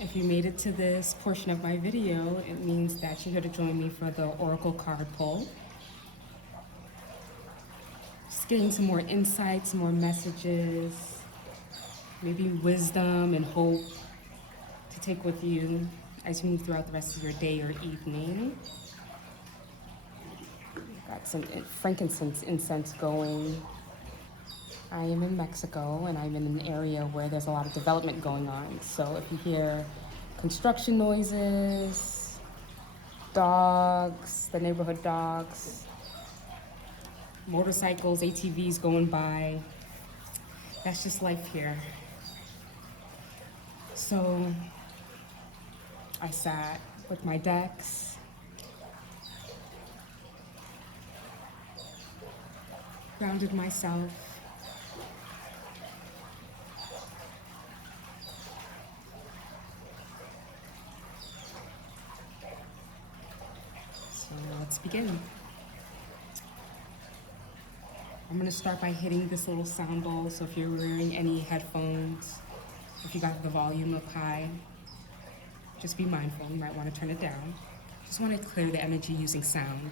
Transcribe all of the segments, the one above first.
If you made it to this portion of my video, it means that you're here to join me for the Oracle card pull. Just getting some more insights, more messages, maybe wisdom and hope to take with you as you move throughout the rest of your day or evening. Got some frankincense incense going. I am in Mexico and I'm in an area where there's a lot of development going on. So if you hear construction noises, dogs, the neighborhood dogs, motorcycles, ATVs going by, that's just life here. So I sat with my decks, grounded myself, so let's begin. I'm going to start by hitting this little sound bowl, so if you're wearing any headphones, if you got the volume up high, just be mindful, you might want to turn it down. Just want to clear the energy using sound.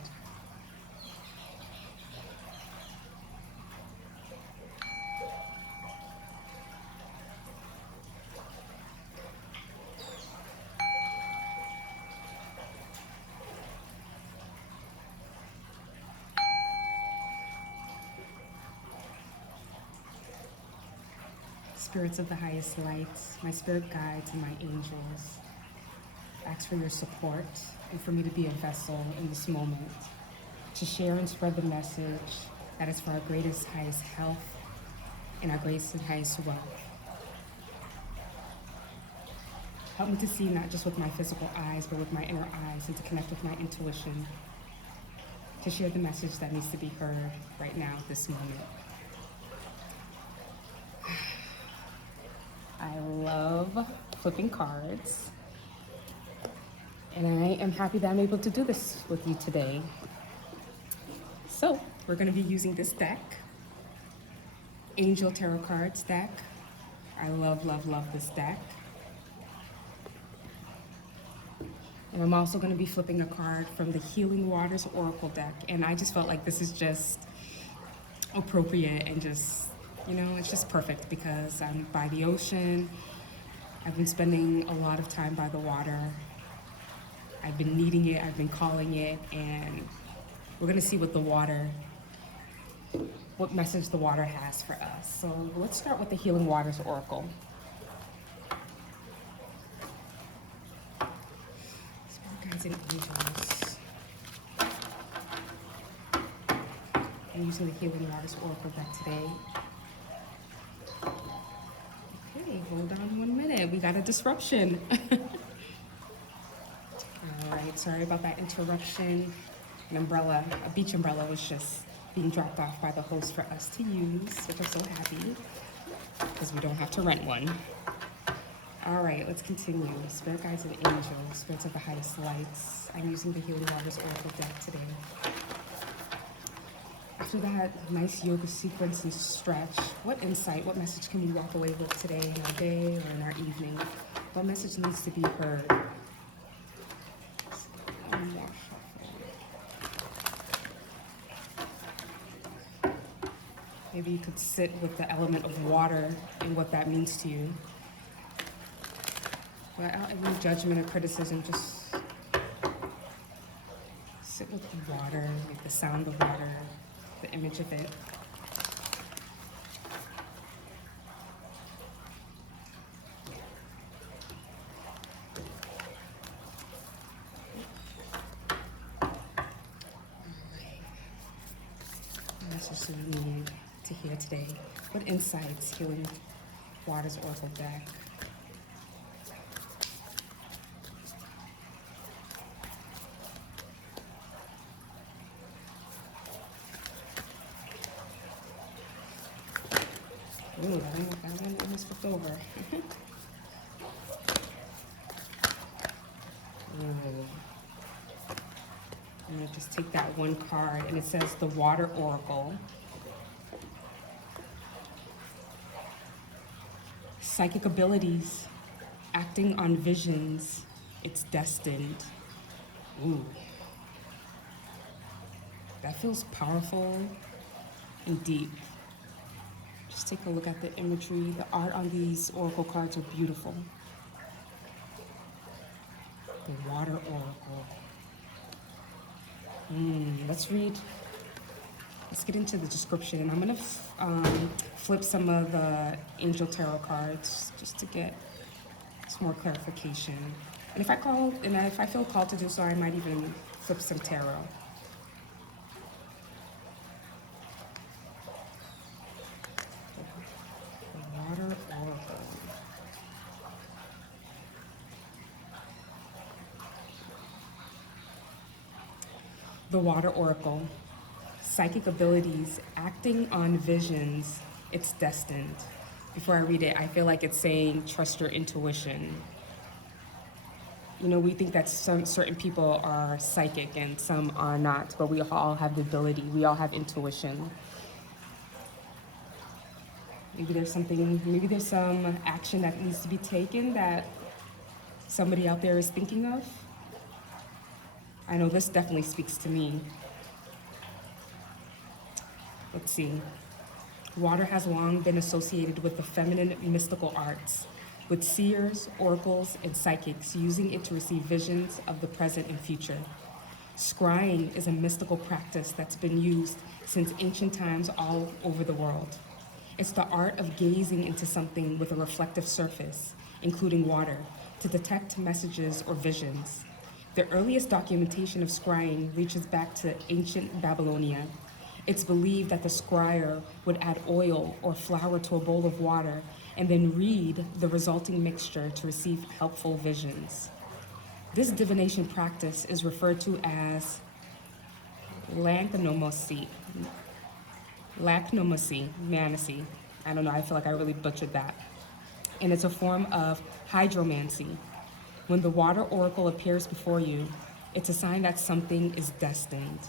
Spirits of the highest lights, my spirit guides and my angels, ask for your support and for me to be a vessel in this moment, to share and spread the message that is for our greatest, highest health and our greatest and highest wealth. Help me to see not just with my physical eyes, but with my inner eyes, and to connect with my intuition, to share the message that needs to be heard right now, this moment. I love flipping cards, and I am happy that I'm able to do this with you today. So we're going to be using this deck, Angel Tarot Cards deck. I love, love, love this deck. And I'm also going to be flipping a card from the Healing Waters Oracle deck, and I just felt like this is just appropriate and just, you know, it's just perfect because I'm by the ocean. I've been spending a lot of time by the water. I've been needing it, I've been calling it, and we're gonna see what the water, what message the water has for us. So let's start with the Healing Waters Oracle. Spirit guides and angels. I'm using the Healing Waters Oracle deck today. Okay, hold on 1 minute. We got a disruption. All right, sorry about that interruption. An umbrella, a beach umbrella was just being dropped off by the host for us to use, which I'm so happy because we don't have to rent one. All right, let's continue. Spirit guides and angels, spirits of the highest lights. I'm using the Healing Waters Oracle deck today. After that nice yoga sequence and stretch, what insight, what message can we walk away with today in our day or in our evening? What message needs to be heard? Maybe you could sit with the element of water and what that means to you. Without any judgment or criticism, just sit with the water, like the sound of water, the image of it. Message that we need to hear today. What insights, Healing Waters Oracle deck? Ooh, that one almost flipped over. Ooh. I'm gonna just take that one card, and it says the Water Oracle. Psychic abilities acting on visions, it's destined. Ooh. That feels powerful and deep. Just take a look at the imagery. The art on these oracle cards are beautiful. The water oracle. Let's get into the description. I'm gonna flip some of the angel tarot cards just to get some more clarification. And if I feel called to do so, I might even flip some tarot. The water oracle. The water oracle. Psychic abilities, acting on visions, it's destined. Before I read it, I feel like it's saying trust your intuition. You know, we think that some certain people are psychic and some are not, but we all have the ability, we all have intuition. Maybe there's some action that needs to be taken that somebody out there is thinking of. I know this definitely speaks to me. Let's see. Water has long been associated with the feminine mystical arts, with seers, oracles, and psychics using it to receive visions of the present and future. Scrying is a mystical practice that's been used since ancient times all over the world. It's the art of gazing into something with a reflective surface, including water, to detect messages or visions. The earliest documentation of scrying reaches back to ancient Babylonia. It's believed that the scryer would add oil or flour to a bowl of water and then read the resulting mixture to receive helpful visions. This divination practice is referred to as lacnomancy. Mancy. I don't know, I feel like I really butchered that. And it's a form of hydromancy. When the water oracle appears before you, it's a sign that something is destined,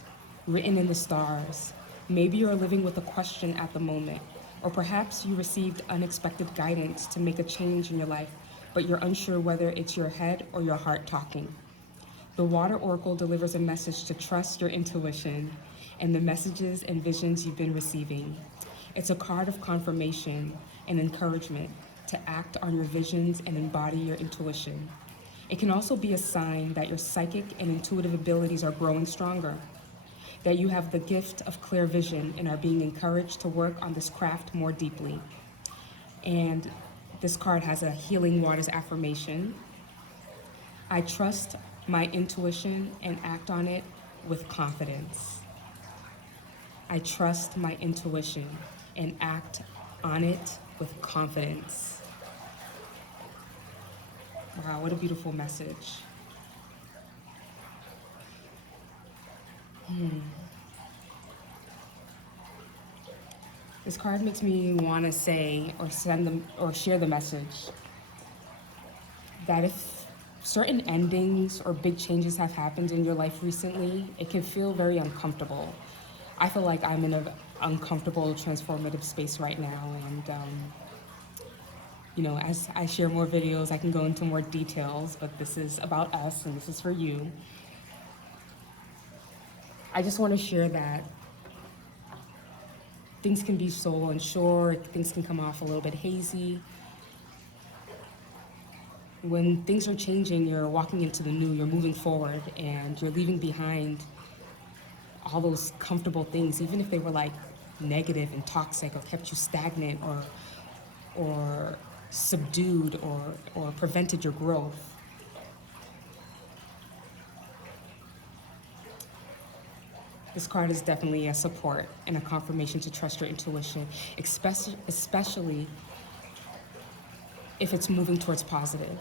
written in the stars. Maybe you're living with a question at the moment, or perhaps you received unexpected guidance to make a change in your life, but you're unsure whether it's your head or your heart talking. The water oracle delivers a message to trust your intuition and the messages and visions you've been receiving. It's a card of confirmation and encouragement to act on your visions and embody your intuition. It can also be a sign that your psychic and intuitive abilities are growing stronger, that you have the gift of clear vision and are being encouraged to work on this craft more deeply. And this card has a healing waters affirmation. I trust my intuition and act on it with confidence. I trust my intuition and act on it with confidence. Wow, what a beautiful message. This card makes me want to say or send them or share the message that if certain endings or big changes have happened in your life recently, it can feel very uncomfortable. I feel like I'm in an uncomfortable, transformative space right now, and as I share more videos, I can go into more details, but this is about us and this is for you. I just want to share that things can be so unsure, things can come off a little bit hazy. When things are changing, you're walking into the new, you're moving forward, and you're leaving behind all those comfortable things, even if they were like negative and toxic or kept you stagnant or subdued or prevented your growth. This card is definitely a support and a confirmation to trust your intuition, especially if it's moving towards positive.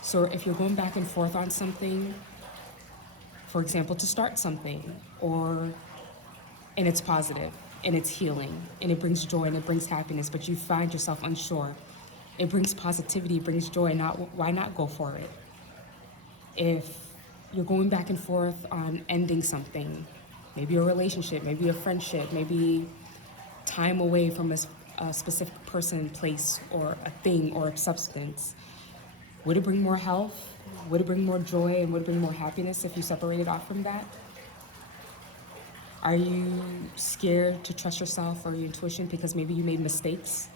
So if you're going back and forth on something, for example, to start something, and it's positive, and it's healing, and it brings joy, and it brings happiness, but you find yourself unsure, it brings positivity, it brings joy, why not go for it? If you're going back and forth on ending something, maybe a relationship, maybe a friendship, maybe time away from a specific person, place, or a thing, or a substance, Would it bring more health? Would it bring more joy and would it bring more happiness if you separated off from that? Are you scared to trust yourself or your intuition because maybe you made mistakes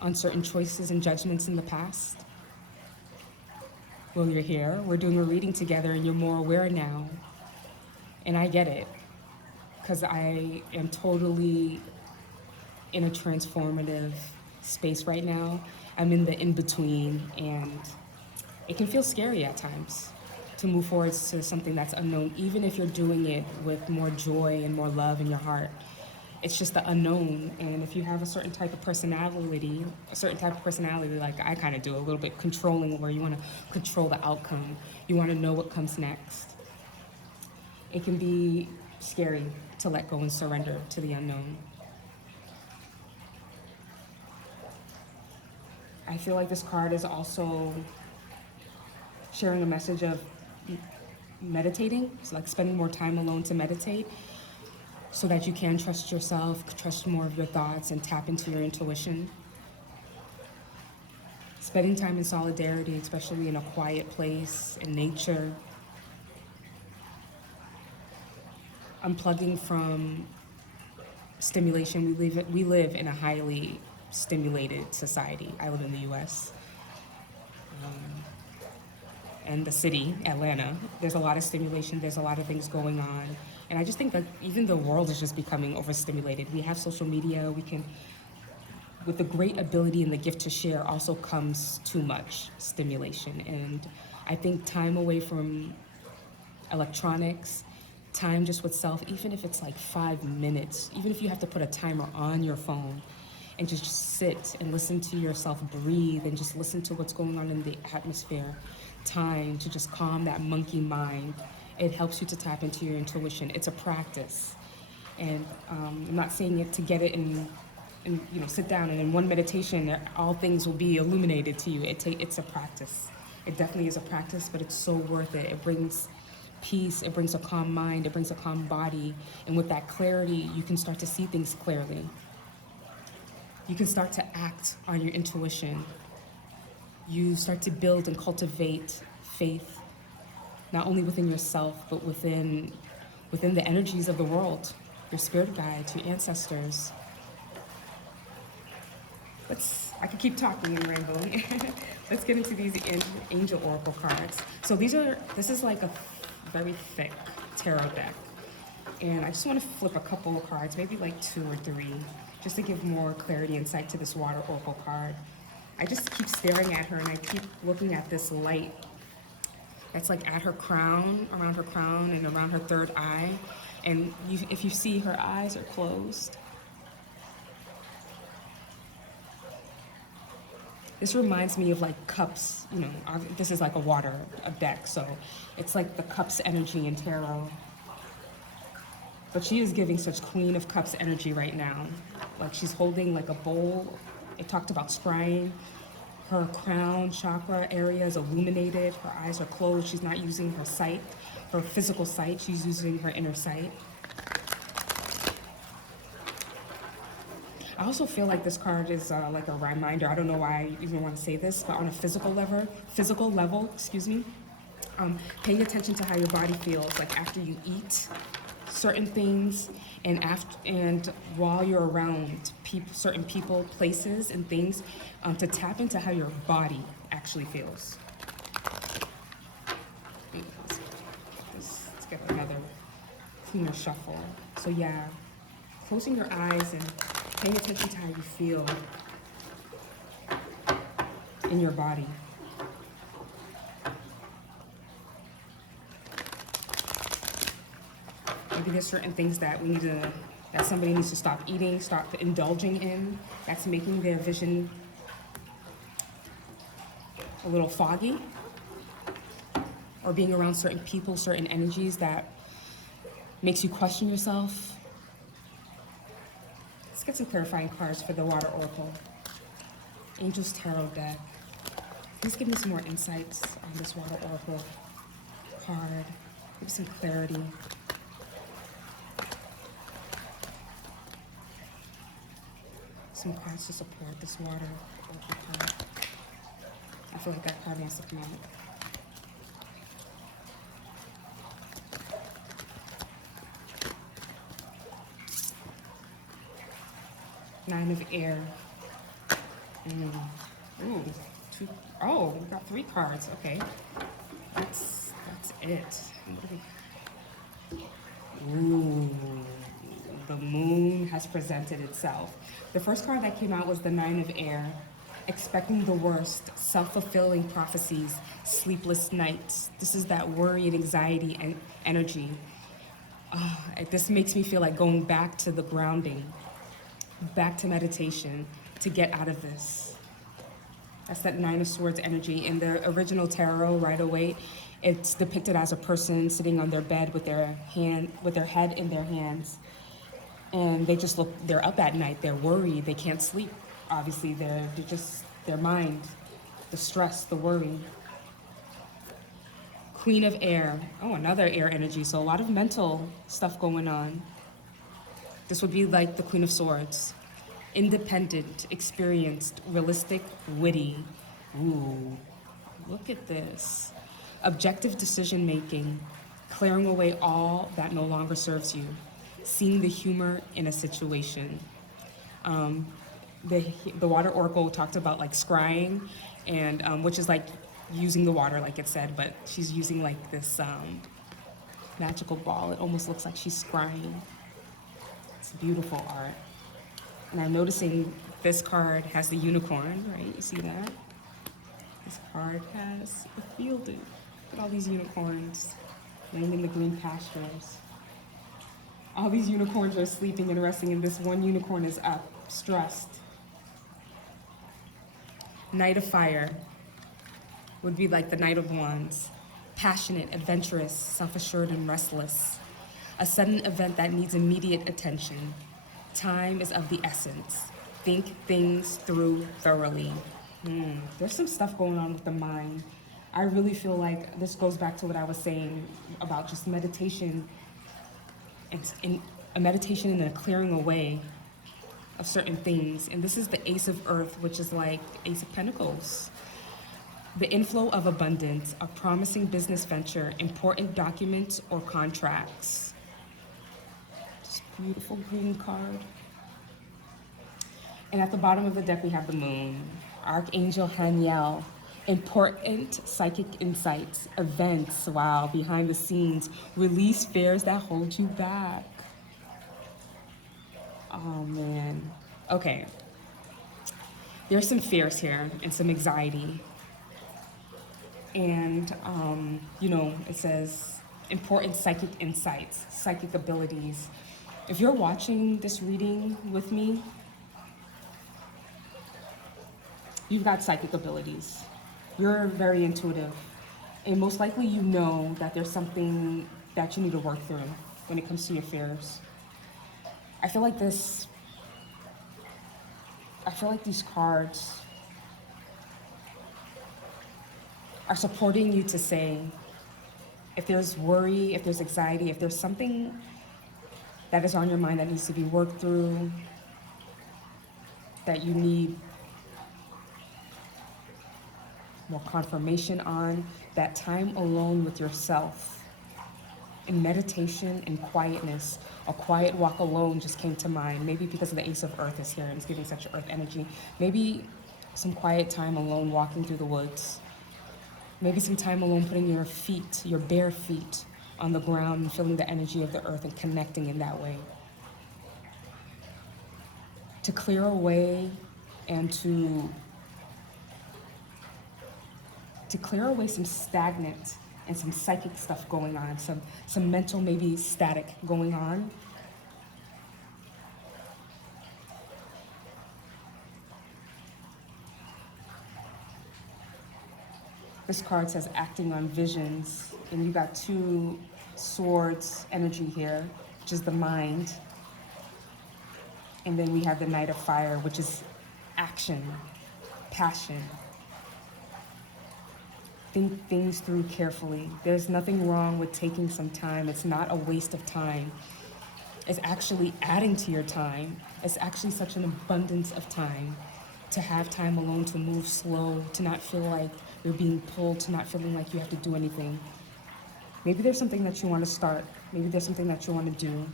on certain choices and judgments in the past? Well, you're here, we're doing a reading together and you're more aware now. And I get it, because I am totally in a transformative space right now. I'm in the in-between, and it can feel scary at times to move forward to something that's unknown, even if you're doing it with more joy and more love in your heart. It's just the unknown, and if you have a certain type of personality, like I kind of do, a little bit controlling, where you want to control the outcome, you want to know what comes next. It can be scary to let go and surrender to the unknown. I feel like this card is also sharing a message of meditating, so like spending more time alone to meditate, so that you can trust yourself, trust more of your thoughts, and tap into your intuition. Spending time in solidarity, especially in a quiet place, in nature. Unplugging from stimulation. We live in a highly stimulated society. I live in the US. And the city, Atlanta, there's a lot of stimulation, there's a lot of things going on. And I just think that even the world is just becoming overstimulated. We have social media, with the great ability and the gift to share also comes too much stimulation. And I think time away from electronics, time just with self, even if it's like 5 minutes, even if you have to put a timer on your phone and just sit and listen to yourself breathe and just listen to what's going on in the atmosphere, time to just calm that monkey mind. It helps you to tap into your intuition. It's a practice. And I'm not saying it to get it and sit down and in one meditation, all things will be illuminated to you. It's a practice. It definitely is a practice, but it's so worth it. It brings peace, it brings a calm mind, it brings a calm body. And with that clarity, you can start to see things clearly. You can start to act on your intuition. You start to build and cultivate faith, not only within yourself, but within the energies of the world, your spirit guides, your ancestors. I could keep talking and rambling. Let's get into these angel oracle cards. So this is like a very thick tarot deck. And I just want to flip a couple of cards, maybe like 2 or 3, just to give more clarity and insight to this water oracle card. I just keep staring at her and I keep looking at this light that's like at her crown, around her crown and around her third eye. And if you see, her eyes are closed. This reminds me of like cups, this is like a deck, so it's like the cups energy in tarot. But she is giving such Queen of Cups energy right now. Like she's holding like a bowl. It talked about scrying. Her crown chakra area is illuminated. Her eyes are closed. She's not using her sight, her physical sight. She's using her inner sight. I also feel like this card is like a reminder. I don't know why I even want to say this, but on a physical level, paying attention to how your body feels, like after you eat certain things, and while you're around certain people, places, and things, to tap into how your body actually feels. Let's get another cleaner shuffle. So yeah, closing your eyes and paying attention to how you feel in your body. Maybe there's certain things that that somebody needs to stop eating, stop indulging in, that's making their vision a little foggy, or being around certain people, certain energies that makes you question yourself. Let's get some clarifying cards for the Water Oracle. Angels Tarot deck. Please give me some more insights on this Water Oracle card. Give some clarity. Some cards to support this Water Oracle card. I feel like that card wants to come out. Nine of air. Ooh, two. Oh, we got 3 cards. Okay, that's it. Ooh, the moon has presented itself. The first card that came out was the Nine of Air, expecting the worst, self-fulfilling prophecies, sleepless nights. This is that worry and anxiety and energy. This makes me feel like going back to the grounding, back to meditation to get out of this. That's that Nine of Swords energy. In the original tarot, right away, it's depicted as a person sitting on their bed with their head in their hands. And they're up at night, they're worried, they can't sleep. Obviously, they're just, their mind, the stress, the worry. Queen of Air, oh, another air energy, so a lot of mental stuff going on. This would be like the Queen of Swords. Independent, experienced, realistic, witty. Ooh, look at this. Objective decision making, clearing away all that no longer serves you, seeing the humor in a situation. The water oracle talked about like scrying, and which is like using the water, like it said, but she's using like this magical ball. It almost looks like she's scrying. It's beautiful art. And I'm noticing this card has the unicorn, right? You see that? This card has a field. Look at all these unicorns laying in the green pastures. All these unicorns are sleeping and resting, and this one unicorn is up, stressed. Knight of Fire would be like the Knight of Wands. Passionate, adventurous, self-assured, and restless. A sudden event that needs immediate attention. Time is of the essence. Think things through thoroughly. There's some stuff going on with the mind. I really feel like this goes back to what I was saying about just meditation. It's in a meditation and a clearing away of certain things. And this is the Ace of Earth, which is like Ace of Pentacles. The inflow of abundance, a promising business venture, important documents or contracts. Just beautiful green card. And at the bottom of the deck, we have the moon. Archangel Haniel. Important psychic insights, events, wow, behind the scenes. Release fears that hold you back. Oh, man. Okay. There's some fears here and some anxiety. And, it says important psychic insights, psychic abilities. If you're watching this reading with me, you've got psychic abilities. You're very intuitive. And most likely you know that there's something that you need to work through when it comes to your fears. I feel like these cards are supporting you to say, if there's worry, if there's anxiety, if there's something that is on your mind that needs to be worked through, that you need more confirmation on, that time alone with yourself, in meditation and quietness. A quiet walk alone just came to mind, maybe because of the Ace of Earth is here and it's giving such earth energy. Maybe some quiet time alone walking through the woods. Maybe some time alone putting your feet, your bare feet, on the ground and feeling the energy of the earth and connecting in that way. To clear away and to clear away some stagnant and some psychic stuff going on, some mental maybe static going on. This card says acting on visions, and you got 2 swords energy here, which is the mind. And then we have the Knight of Fire, which is action, passion. Think things through carefully. There's nothing wrong with taking some time. It's not a waste of time. It's actually adding to your time. It's actually such an abundance of time to have time alone, to move slow, to not feel like You're being pulled to not feeling like you have to do anything. Maybe there's something that you want to start. Maybe there's something that you want to do.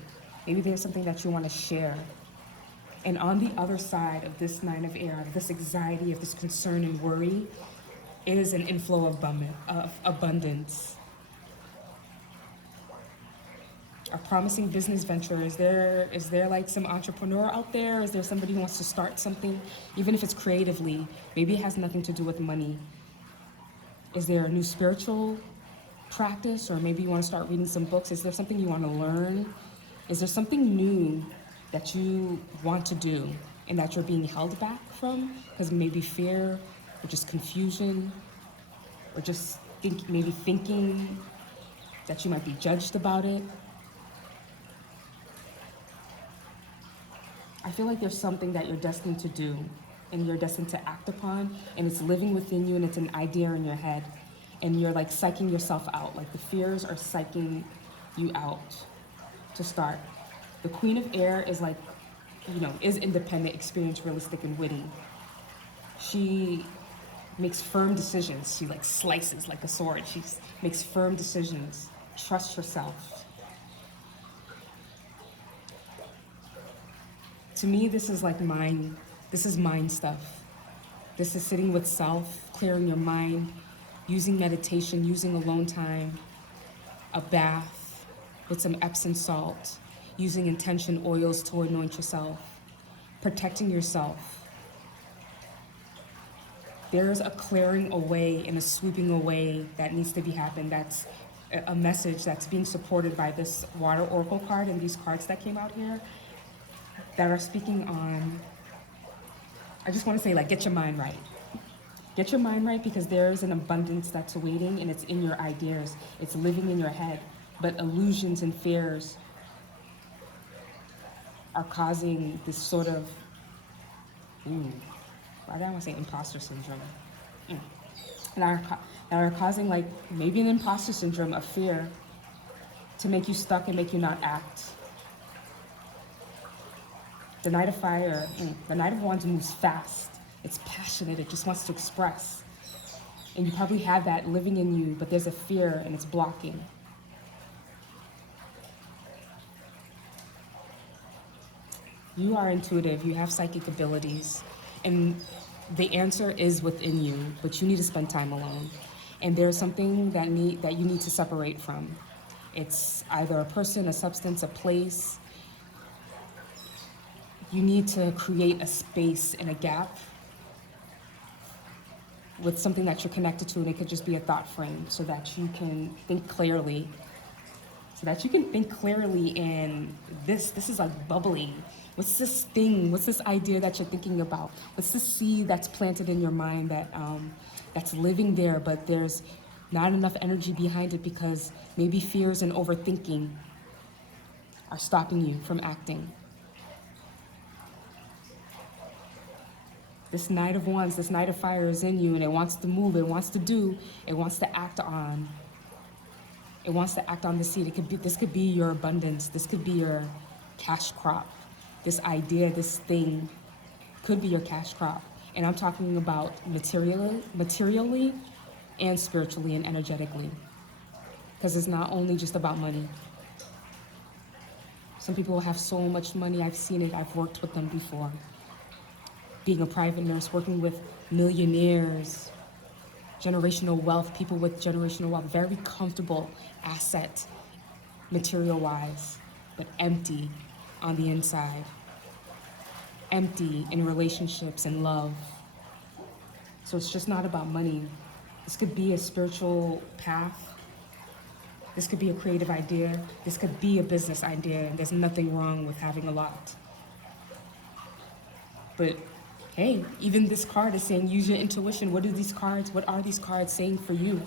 Maybe there's something that you want to share. And on the other side of this 9 of air, of this anxiety, of this concern and worry, is an inflow of abundance. A promising business venture. Is there like some entrepreneur out there? Is there somebody who wants to start something, even if it's creatively? Maybe it has nothing to do with money. Is there a new spiritual practice, or maybe you want to start reading some books? Is there something you want to learn? Is there something new that you want to do and that you're being held back from because maybe fear or just confusion or just maybe thinking that you might be judged about it? I feel like there's something that you're destined to do and you're destined to act upon, and it's living within you, and it's an idea in your head, and you're like psyching yourself out. Like the fears are psyching you out to start. The Queen of Air is like, is independent, experienced, realistic, and witty. She makes firm decisions. She like slices like a sword. She makes firm decisions. Trust herself. To me, this is like mind stuff. This is sitting with self, clearing your mind, using meditation, using alone time, a bath with some Epsom salt, using intention oils to anoint yourself, protecting yourself. There's a clearing away and a sweeping away that needs to be happened. That's a message that's being supported by this water oracle card and these cards that came out here that are speaking on, I just want to say, like, get your mind right. Get your mind right, because there's an abundance that's waiting, and it's in your ideas. It's living in your head. But illusions and fears are causing this sort of, why do I want to say imposter syndrome? And are causing like maybe an imposter syndrome of fear to make you stuck and make you not act. The Knight of Fire, the Knight of Wands moves fast. It's passionate, it just wants to express. And you probably have that living in you, but there's a fear and it's blocking. You are intuitive, you have psychic abilities, and the answer is within you, but you need to spend time alone. And there's something that you need to separate from. It's either a person, a substance, a place. You need to create a space and a gap with something that you're connected to, and it could just be a thought frame, so that you can think clearly. And this is like bubbling. What's this thing? What's this idea that you're thinking about? What's this seed that's planted in your mind that's living there, but there's not enough energy behind it because maybe fears and overthinking are stopping you from acting? This Knight of Wands, this Knight of Fire is in you, and it wants to move, it wants to do, it wants to act on. It wants to act on the seed. This could be your abundance. This could be your cash crop. This idea, this thing could be your cash crop. And I'm talking about materially and spiritually and energetically. Because it's not only just about money. Some people have so much money. I've seen it. I've worked with them before. Being a private nurse, working with millionaires, generational wealth, people with generational wealth, very comfortable asset, material-wise, but empty on the inside. Empty in relationships and love. So it's just not about money. This could be a spiritual path. This could be a creative idea. This could be a business idea, and there's nothing wrong with having a lot. But hey, even this card is saying use your intuition. What are these cards saying for you?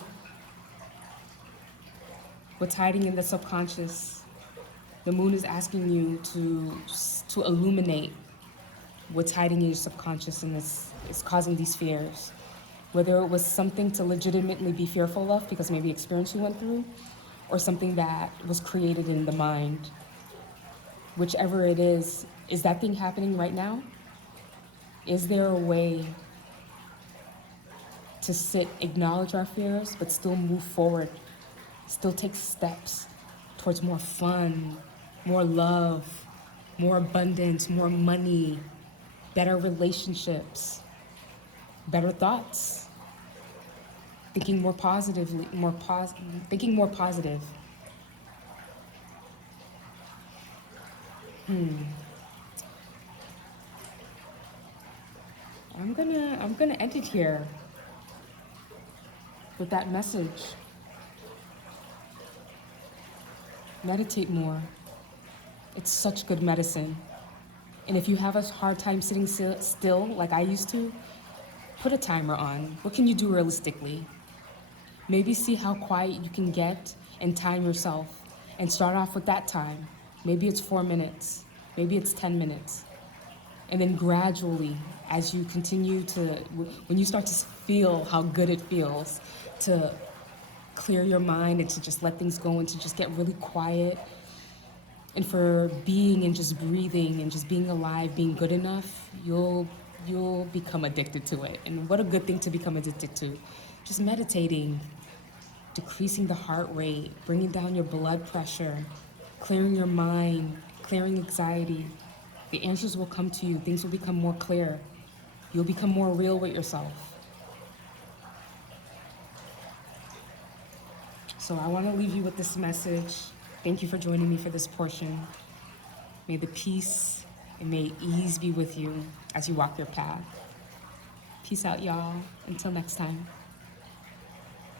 What's hiding in the subconscious? The moon is asking you to illuminate what's hiding in your subconscious, and it's causing these fears. Whether it was something to legitimately be fearful of because maybe experience you went through, or something that was created in the mind. Whichever it is that thing happening right now? Is there a way to sit, acknowledge our fears, but still move forward, still take steps towards more fun, more love, more abundance, more money, better relationships, better thoughts, thinking more positively, thinking more positive. I'm gonna end it here with that message. Meditate more. It's such good medicine. And if you have a hard time sitting still, like I used to, put a timer on. What can you do realistically? Maybe see how quiet you can get and time yourself and start off with that time. Maybe it's 4 minutes, maybe it's 10 minutes. And then gradually, as you continue to, when you start to feel how good it feels to clear your mind and to just let things go and to just get really quiet, and for being and just breathing and just being alive, being good enough, you'll become addicted to it. And what a good thing to become addicted to. Just meditating, decreasing the heart rate, bringing down your blood pressure, clearing your mind, clearing anxiety. The answers will come to you. Things will become more clear. You'll become more real with yourself. So I want to leave you with this message. Thank you for joining me for this portion. May the peace and may ease be with you as you walk your path. Peace out, y'all. Until next time.